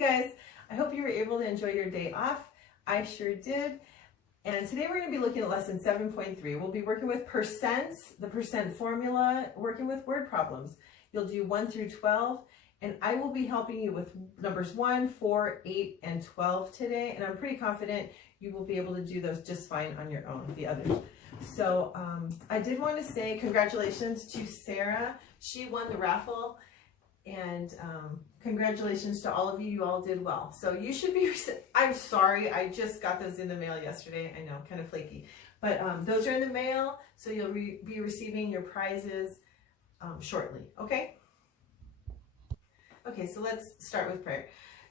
guys, I hope you were able to enjoy your day off. I sure did. And today we're going to be looking at lesson 7.3. We'll be working with percents, the percent formula, working with word problems. You'll do 1 through 12, and I will be helping you with numbers 1, 4, 8, and 12 today. And I'm pretty confident you will be able to do those just fine on your own, the others. So I did want to say congratulations to Sarah. She won the raffle. And congratulations to all of you. You all did well. So you should be, I'm sorry, I just got those in the mail yesterday. I know, kind of flaky. But those are in the mail, so you'll be receiving your prizes shortly, okay? Okay, so let's start with prayer.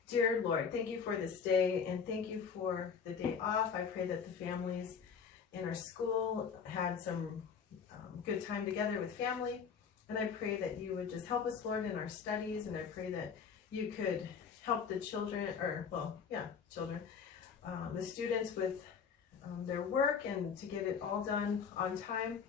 Dear Lord, thank you for this day, and thank you for the day off. I pray that the families in our school had some good time together with family. And I pray that you would just help us, Lord, in our studies. And I pray that you could help the children, the students with their work and to get it all done on time.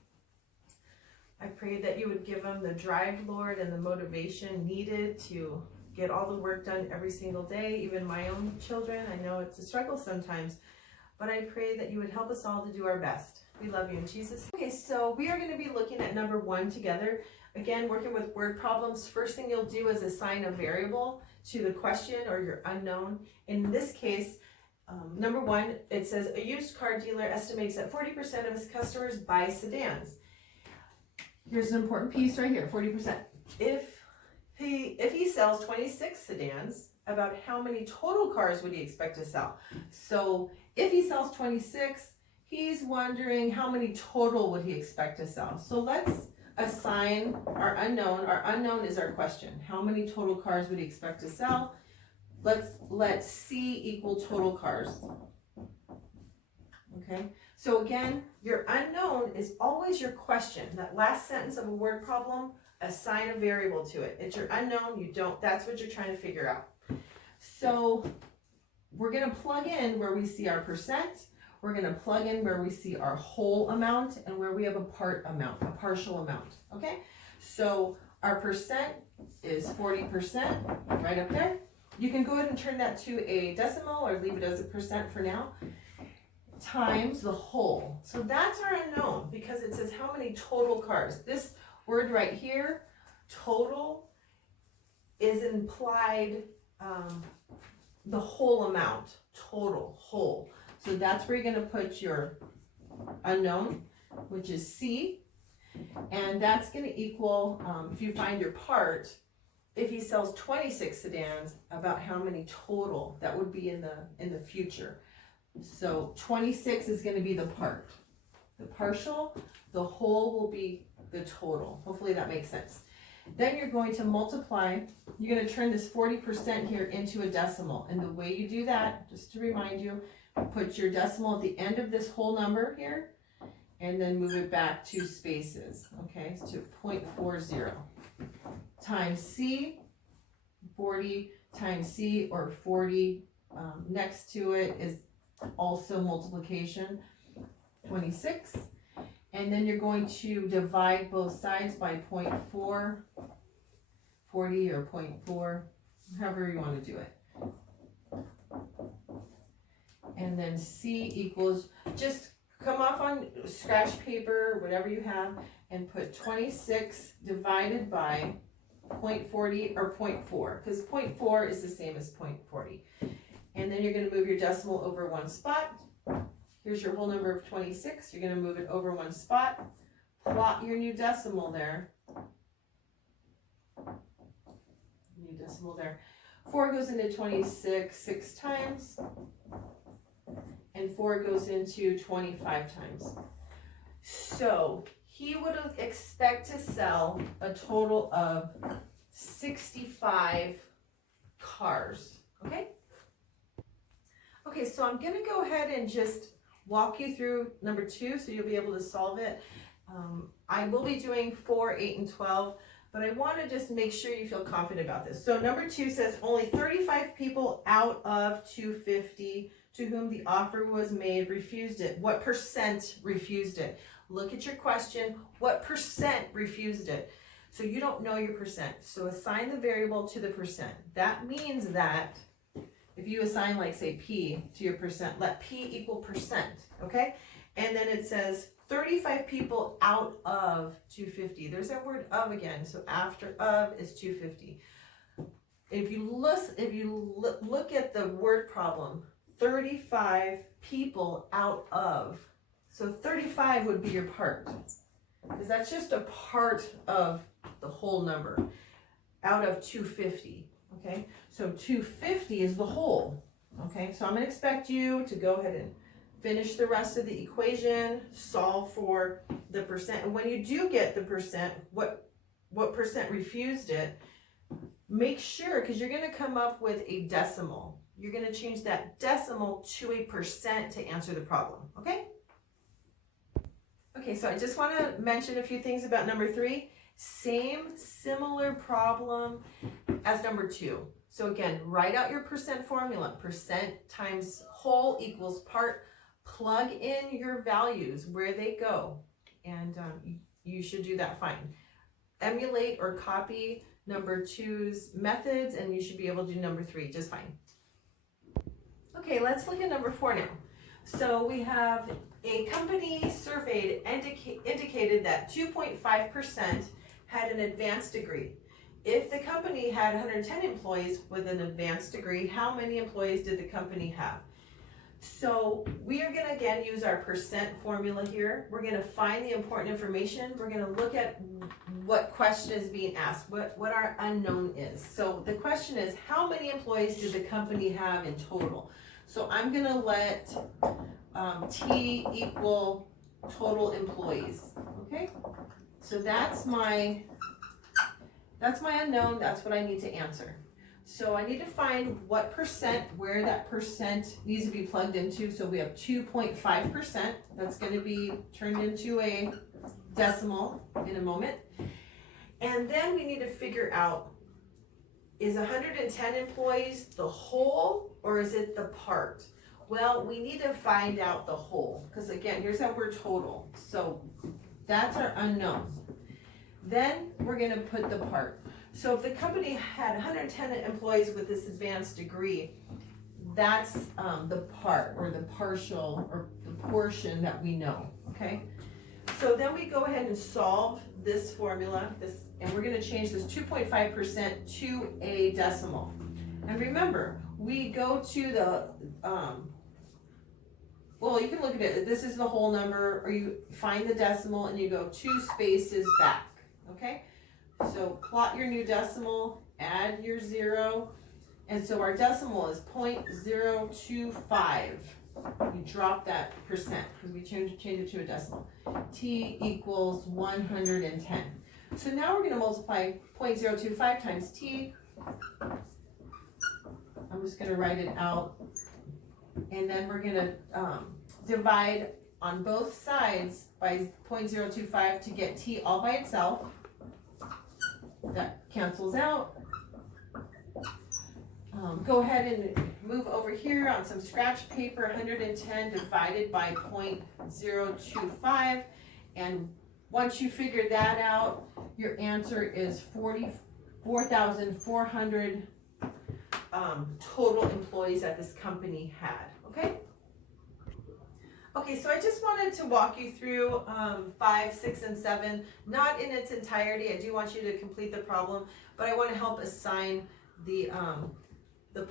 I pray that you would give them the drive, Lord, and the motivation needed to get all the work done every single day. Even my own children, I know it's a struggle sometimes, but I pray that you would help us all to do our best. We love you in Jesus. Okay, so we are going to be looking at number 1 together. Again, working with word problems, first thing you'll do is assign a variable to the question or your unknown. In this case, number 1, it says a used car dealer estimates that 40% of his customers buy sedans. Here's an important piece right here, 40%. If he sells 26 sedans, about how many total cars would he expect to sell? So if he sells 26, he's wondering how many total would he expect to sell. So let's assign our unknown. Our unknown is our question. How many total cars would he expect to sell? Let's let C equal total cars. Okay, so again, your unknown is always your question. That last sentence of a word problem, assign a variable to it. It's your unknown, that's what you're trying to figure out. So we're going to plug in where we see our percent. We're going to plug in where we see our whole amount and where we have a partial amount, okay? So our percent is 40%, right up there. You can go ahead and turn that to a decimal or leave it as a percent for now, times the whole. So that's our unknown because it says how many total cars. This word right here, total, is implied the whole amount, total, whole. So that's where you're going to put your unknown, which is C, and that's going to equal, if you find your part, if he sells 26 sedans, about how many total that would be in the future. So 26 is going to be the part. The partial, the whole will be the total. Hopefully that makes sense. Then you're going to multiply, you're going to turn this 40% here into a decimal. And the way you do that, just to remind you, put your decimal at the end of this whole number here, and then move it back 2 spaces, okay, to 0.40. Times C, 40 times C, or 40 next to it is also multiplication, 26. And then you're going to divide both sides by 0.4, 40 or 0.4, however you want to do it. And then C equals, just come off on scratch paper, whatever you have, and put 26 divided by 0.40 or 0.4, because 0.4 is the same as 0.40. And then you're going to move your decimal over 1 spot. Here's your whole number of 26. You're going to move it over 1 spot. Plot your new decimal there. New decimal there. 4 goes into 26 6 times. And 4 goes into 25 times. So he would expect to sell a total of 65 cars, okay? Okay, so I'm gonna go ahead and just walk you through number 2 so you'll be able to solve it. I will be doing 4, 8, and 12, but I want to just make sure you feel confident about this. So number 2 says only 35 people out of 250 to whom the offer was made refused it. What percent refused it? Look at your question. What percent refused it? So you don't know your percent. So assign the variable to the percent. That means that if you assign like say P to your percent, let P equal percent, okay? And then it says 35 people out of 250. There's that word of again, so after of is 250. If you look at the word problem, 35 people out of, so 35 would be your part, because that's just a part of the whole number, out of 250, okay? So 250 is the whole, okay? So I'm gonna expect you to go ahead and finish the rest of the equation, solve for the percent, and when you do get the percent, what percent refused it, make sure, because you're gonna come up with a decimal. You're gonna change that decimal to a percent to answer the problem, okay? Okay, so I just wanna mention a few things about number 3. Similar problem as number 2. So again, write out your percent formula. Percent times whole equals part. Plug in your values, where they go, and you should do that fine. Emulate or copy number 2's methods, and you should be able to do number 3 just fine. Okay, let's look at number 4 now. So we have a company surveyed indicated that 2.5% had an advanced degree. If the company had 110 employees with an advanced degree, how many employees did the company have? So we are gonna again use our percent formula here. We're gonna find the important information. We're gonna look at what question is being asked, what our unknown is. So the question is, how many employees did the company have in total? So I'm gonna let T equal total employees, okay? So that's my unknown, that's what I need to answer. So I need to find what percent, where that percent needs to be plugged into. So we have 2.5%. That's going to be turned into a decimal in a moment. And then we need to figure out, is 110 employees the whole or is it the part? Well, we need to find out the whole, because again, here's that word total. So that's our unknown. Then we're going to put the part. So if the company had 110 employees with this advanced degree, that's the part or the partial or the portion that we know, okay? So then we go ahead and solve this formula, and we're gonna change this 2.5% to a decimal. And remember, we go to the, well, you can look at it, this is the whole number, or you find the decimal and you go 2 spaces back, okay? So plot your new decimal, add your 0, and so our decimal is 0.025. You drop that percent because we change it to a decimal. T equals 110. So now we're going to multiply 0.025 times T. I'm just going to write it out, and then we're going to divide on both sides by 0.025 to get T all by itself. That cancels out. Go ahead and move over here on some scratch paper, 110 divided by 0.025. And once you figure that out, your answer is 44,400 total employees that this company had, okay? Okay, so I just wanted to walk you through 5, 6, and 7, not in its entirety. I do want you to complete the problem, but I want to help assign the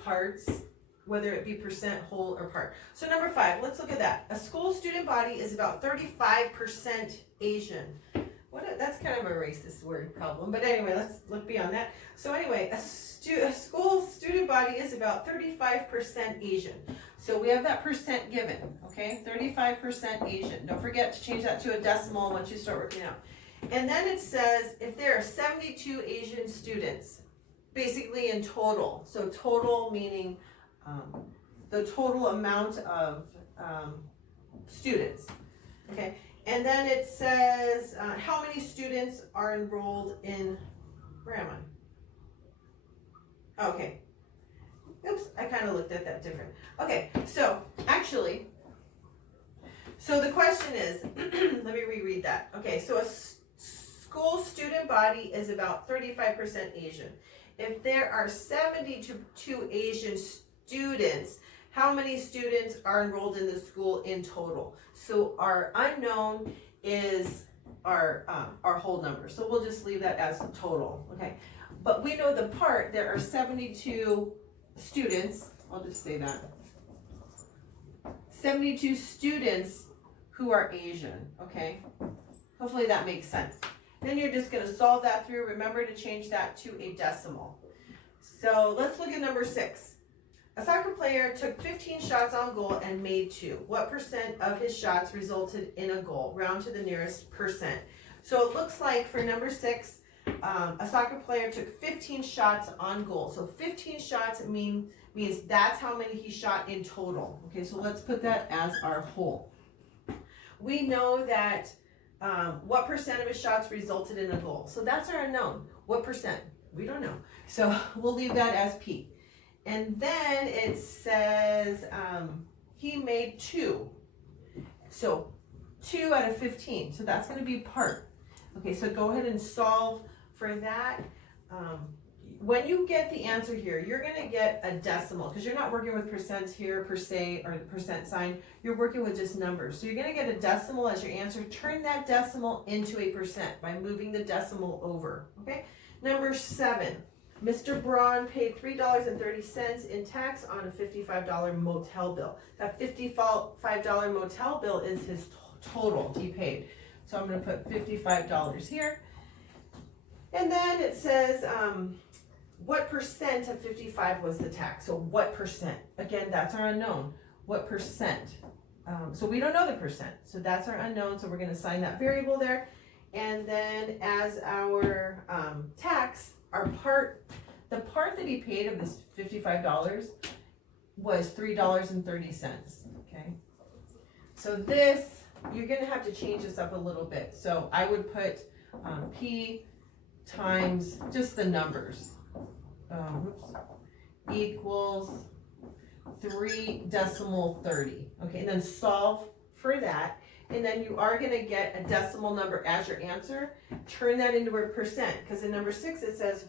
parts, whether it be percent, whole, or part. So number 5, let's look at that. A school student body is about 35% Asian. That's kind of a racist word problem, but anyway, let's look beyond that. So anyway, a school student body is about 35% Asian. So we have that percent given, okay? 35% Asian. Don't forget to change that to a decimal once you start working out. And then it says if there are 72 Asian students, basically in total. So total meaning the total amount of students, okay? And then it says how many students are enrolled in, where am I? Okay. Oops, I kind of looked at that different. Okay, so actually, so the question is, let me reread that. Okay, so a school student body is about 35% Asian. If there are 72 Asian students. How many students are enrolled in the school in total? So our unknown is our whole number. So we'll just leave that as total, okay? But we know the part, there are 72 students, I'll just say that. 72 students who are Asian, okay? Hopefully that makes sense. Then you're just gonna solve that through. Remember to change that to a decimal. So let's look at number 6. A soccer player took 15 shots on goal and made 2. What percent of his shots resulted in a goal? Round to the nearest percent. So it looks like for number 6, a soccer player took 15 shots on goal. So 15 shots means that's how many he shot in total. Okay, so let's put that as our whole. We know that what percent of his shots resulted in a goal. So that's our unknown. What percent? We don't know. So we'll leave that as P. And then it says he made 2. So 2 out of 15. So that's going to be part. Okay, so go ahead and solve for that. When you get the answer here, you're going to get a decimal because you're not working with percents here per se or the percent sign. You're working with just numbers. So you're going to get a decimal as your answer. Turn that decimal into a percent by moving the decimal over. Okay. Number 7. Mr. Braun paid $3.30 in tax on a $55 motel bill. That $55 motel bill is his total he paid. So I'm going to put $55 here. And then it says, what percent of 55 was the tax? So what percent? Again, that's our unknown. What percent? So we don't know the percent. So that's our unknown. So we're going to assign that variable there. And then as our tax, the part that he paid of this $55 was $3.30. Okay. So this, you're going to have to change this up a little bit. So I would put P times just the numbers. Equals 3.30. Okay, and then solve for that. And then you are going to get a decimal number as your answer. Turn that into a percent, because in number 6 it says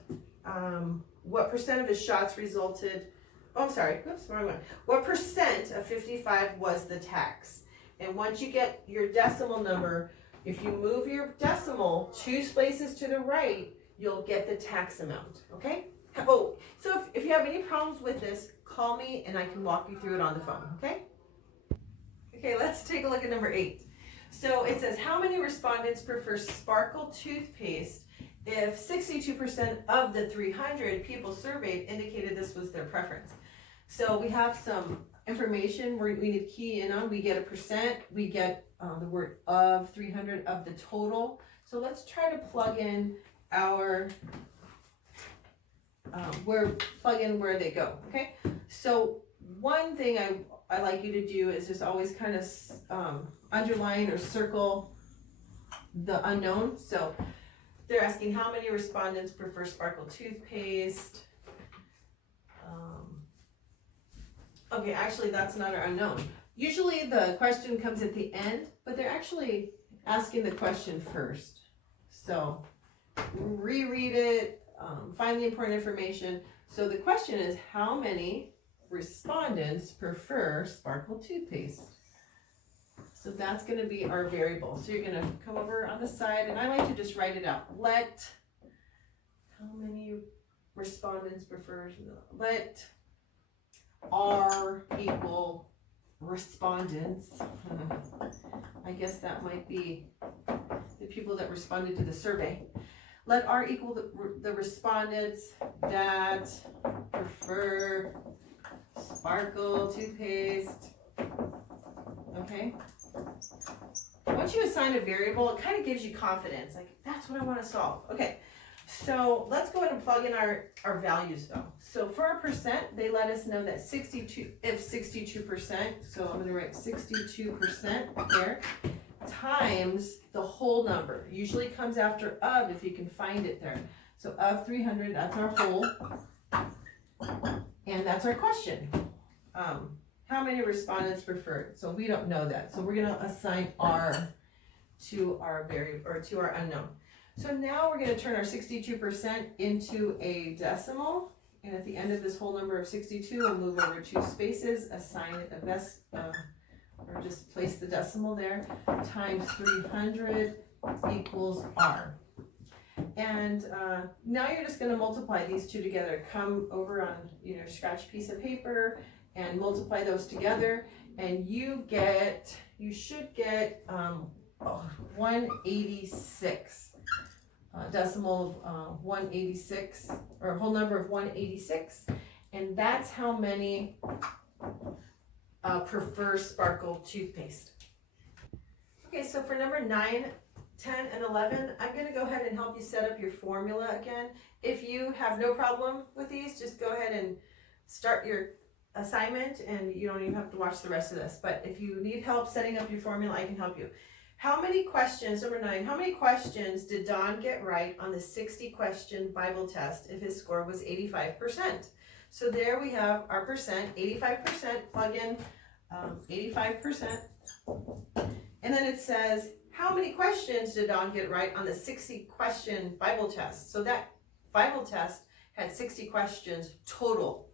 what percent of his shots resulted. Oh, I'm sorry. Oops, wrong one. What percent of 55 was the tax? And once you get your decimal number, if you move your decimal 2 spaces to the right, you'll get the tax amount. Okay. Oh, so if you have any problems with this, call me and I can walk you through it on the phone. Okay. Okay. Let's take a look at number 8. So it says, how many respondents prefer Sparkle toothpaste if 62% of the 300 people surveyed indicated this was their preference? So we have some information we need to key in on. We get a percent, we get the word of 300 of the total. So let's try to plug in our, where they go, okay? So one thing I like you to do is just always kind of underline or circle the unknown. So they're asking how many respondents prefer Sparkle toothpaste. Okay, actually that's not our unknown. Usually the question comes at the end, but they're actually asking the question first. So reread it, find the important information. So the question is, how many respondents prefer Sparkle toothpaste? So that's going to be our variable. So you're going to come over on the side, and I like to just write it out. How many respondents prefer, let R equal respondents. I guess that might be the people that responded to the survey. Let R equal the respondents that prefer Sparkle toothpaste. Okay. Once you assign a variable, it kind of gives you confidence. Like, that's what I want to solve. Okay. So let's go ahead and plug in our values though. So for our percent, they let us know that 62%, so I'm going to write 62% there, times the whole number. Usually comes after of if you can find it there. So of 300, that's our whole. And that's our question. How many respondents preferred? So we don't know that. So we're going to assign R to our variable, or to our unknown. So now we're going to turn our 62% into a decimal, And at the end of this whole number of 62, we'll move over 2 spaces, assign it a or just place the decimal there, times 300 equals R. And now you're just going to multiply these two together. Come over on your scratch piece of paper and multiply those together, and you should get 186. Decimal of 186, or a whole number of 186, and that's how many prefer Sparkle toothpaste. Okay, so for number 9, 10, and 11, I'm going to go ahead and help you set up your formula again. If you have no problem with these, just go ahead and start your assignment, and you don't even have to watch the rest of this. But if you need help setting up your formula, I can help you. How many questions, number 9, how many questions did Don get right on the 60-question Bible test if his score was 85%? So there we have our percent, 85%, plug in 85%. And then it says, how many questions did Don get right on the 60-question Bible test? So that Bible test had 60 questions total.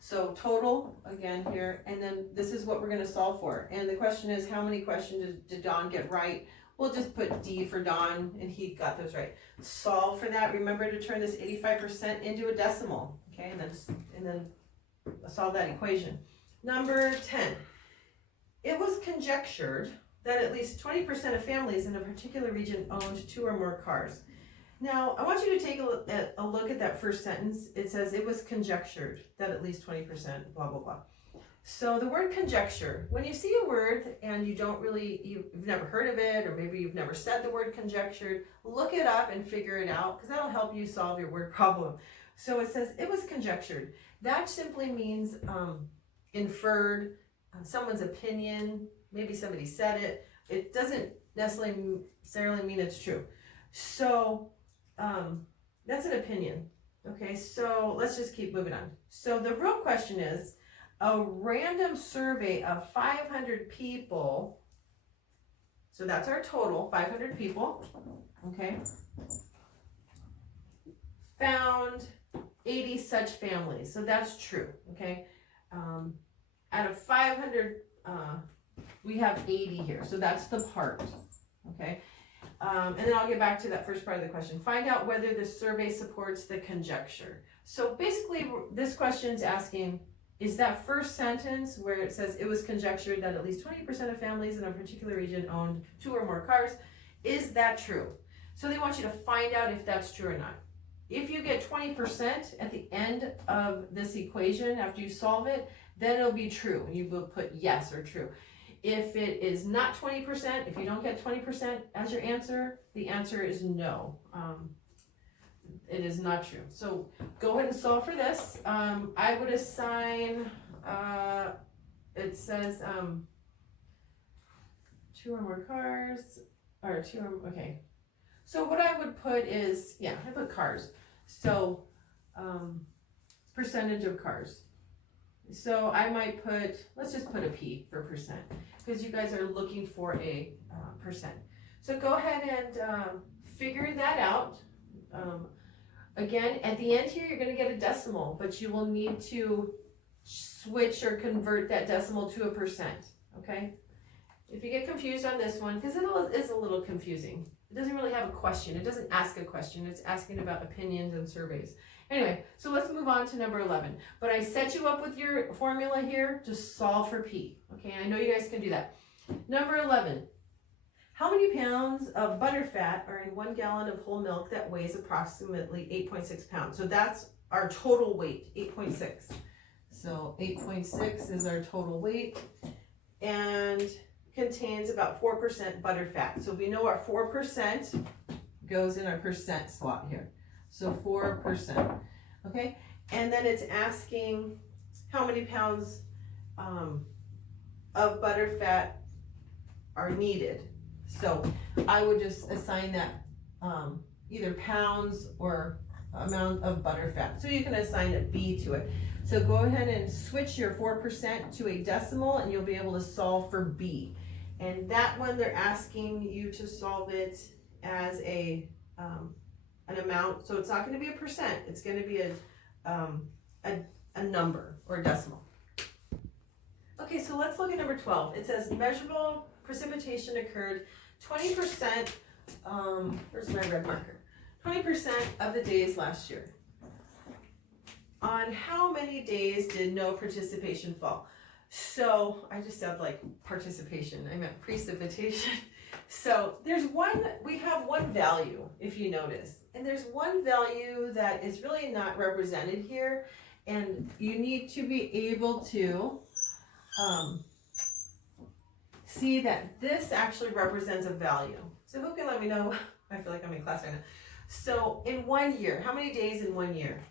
So total, again here, and then this is what we're going to solve for. And the question is, how many questions did Don get right? We'll just put D for Don, and he got those right. Solve for that. Remember to turn this 85% into a decimal, okay? And then solve that equation. Number 10. It was conjectured that at least 20% of families in a particular region owned 2 or more cars. Now, I want you to take a look at that first sentence. It says, it was conjectured that at least 20%, blah, blah, blah. So the word conjecture, when you see a word and you've never heard of it, or maybe you've never said the word conjectured, look it up and figure it out, because that'll help you solve your word problem. So it says, it was conjectured. That simply means inferred, someone's opinion, maybe somebody said it. It doesn't necessarily mean it's true. So that's an opinion. Okay, so let's just keep moving on. So the real question is, a random survey of 500 people, so that's our total, 500 people, okay, found 80 such families. So that's true, okay. Out of 500, we have 80 here, so that's the part, okay. And then I'll get back to that first part of the question. Find out whether the survey supports the conjecture. So basically, this question is asking, is that first sentence where it says it was conjectured that at least 20% of families in a particular region owned 2 or more cars, is that true? So they want you to find out if that's true or not. If you get 20% at the end of this equation after you solve it, then it'll be true. You will put yes or true. If it is not 20%, if you don't get 20% as your answer, the answer is no. It is not true. So go ahead and solve for this. I would assign, it says 2 or more cars, or 2 or, okay. So what I would put is, I put cars. So percentage of cars. So I might put, let's just put a P for percent, because you guys are looking for a percent. So go ahead and figure that out. Again, at the end here, you're going to get a decimal, but you will need to switch or convert that decimal to a percent, okay? If you get confused on this one, because it is a little confusing. It doesn't really have a question. It doesn't ask a question. It's asking about opinions and surveys. Anyway, so let's move on to number 11. But I set you up with your formula here to solve for P. Okay, I know you guys can do that. Number 11. How many pounds of butterfat are in 1 gallon of whole milk that weighs approximately 8.6 pounds? So that's our total weight, 8.6. So 8.6 is our total weight, and contains about 4% butterfat. So we know our 4% goes in our percent slot here. So 4%, okay? And then it's asking how many pounds of butterfat are needed. So I would just assign that either pounds or amount of butterfat. So you can assign a B to it. So go ahead and switch your 4% to a decimal, and you'll be able to solve for B. And that one, they're asking you to solve it as an amount. So it's not going to be a percent. It's going to be a number or a decimal. Okay, so let's look at number 12. It says measurable precipitation occurred 20%, where's my red marker? 20% of the days last year. On how many days did no precipitation fall? So I just said like participation, I meant precipitation. So we have one value, if you notice, and there's one value that is really not represented here, and you need to be able to see that this actually represents a value. So who can let me know? I feel like I'm in class right now. So in 1 year, how many days in 1 year?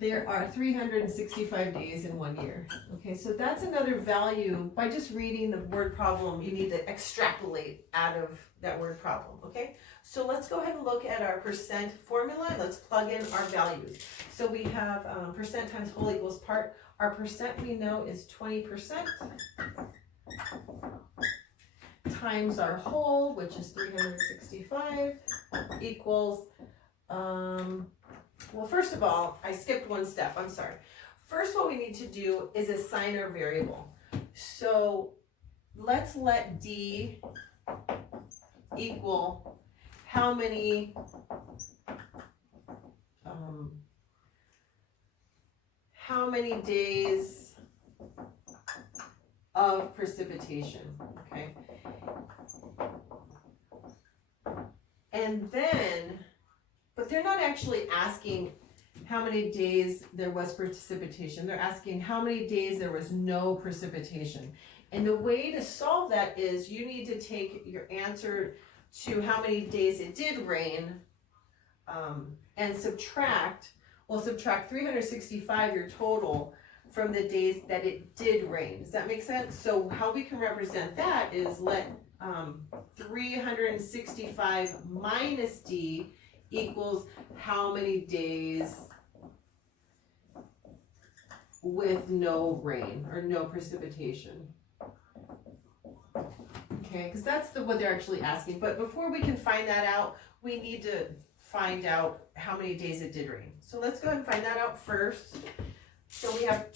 There are 365 days in 1 year. Okay, so that's another value. By just reading the word problem, you need to extrapolate out of that word problem, okay? So let's go ahead and look at our percent formula, and let's plug in our values. So we have percent times whole equals part. Our percent we know is 20% times our whole, which is 365, equals, well, first of all, I skipped one step, I'm sorry. First, what we need to do is assign our variable. So let's let D equal how many days of precipitation, okay? And then, but they're not actually asking how many days there was precipitation. They're asking how many days there was no precipitation. And the way to solve that is you need to take your answer to how many days it did rain and subtract 365, your total, from the days that it did rain. Does that make sense? So how we can represent that is let 365 minus D equals how many days with no rain or no precipitation. Okay, because that's what they're actually asking. But before we can find that out, we need to find out how many days it did rain. So let's go ahead and find that out first. So we have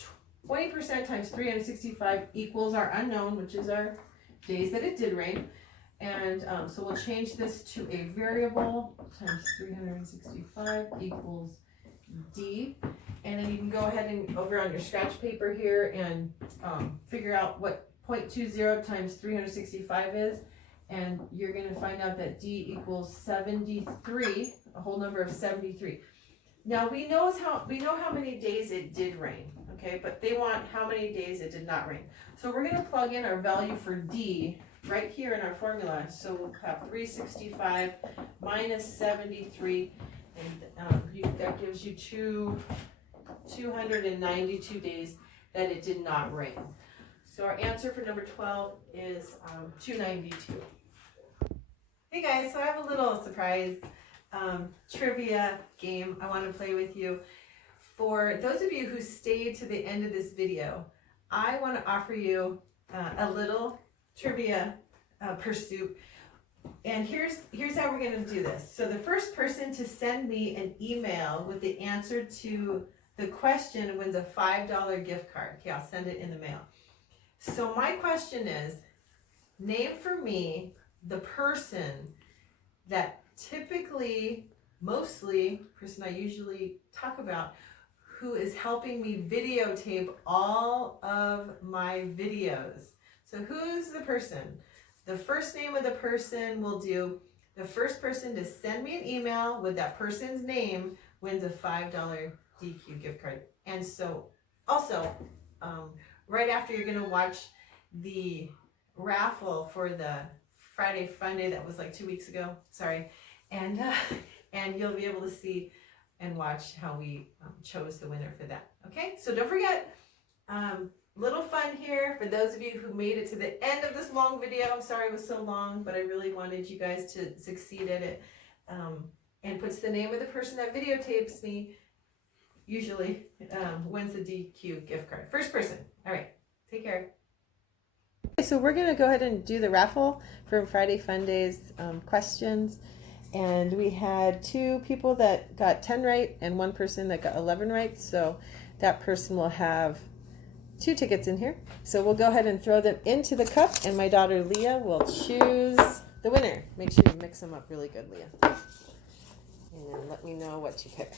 20% times 365 equals our unknown, which is our days that it did rain. And so we'll change this to a variable times 365 equals D. And then you can go ahead and over on your scratch paper here and figure out what 0.20 times 365 is. And you're going to find out that D equals 73, a whole number of 73. Now we know how many days it did rain, okay? But they want how many days it did not rain. So we're going to plug in our value for D right here in our formula. So we'll have 365 minus 73, and that gives you 292 days that it did not rain. So our answer for number 12 is 292. Hey guys, so I have a little surprise trivia game I want to play with you. For those of you who stayed to the end of this video, I want to offer you a little trivia pursuit. And here's how we're going to do this. So the first person to send me an email with the answer to the question wins a $5 gift card. Okay, I'll send it in the mail. So my question is, name for me the person that typically, mostly, person I usually talk about, who is helping me videotape all of my videos. So who's the person? The first name of the person will do. The first person to send me an email with that person's name wins a $5 DQ gift card. And so also, right after, you're going to watch the raffle for the Friday Fun Day that was like 2 weeks ago. Sorry. And you'll be able to see and watch how we chose the winner for that. Okay, so don't forget, little fun here for those of you who made it to the end of this long video. I'm sorry it was so long, but I really wanted you guys to succeed at it. And puts the name of the person that videotapes me, usually wins the DQ gift card. First person. All right, take care. Okay, so we're going to go ahead and do the raffle for Friday Fun Days questions. And we had 2 people that got 10 right and 1 person that got 11 right. So that person will have 2 tickets in here. So we'll go ahead and throw them into the cup, and my daughter Leah will choose the winner. Make sure you mix them up really good, Leah. And then let me know what you pick.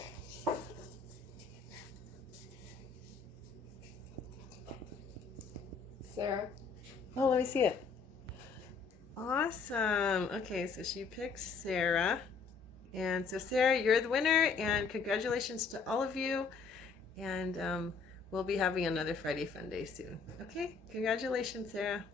Sarah. Oh, let me see it. Awesome. Okay, so she picked Sarah. And so Sarah, you're the winner, and congratulations to all of you. And we'll be having another Friday Fun Day soon. Okay, congratulations, Sarah.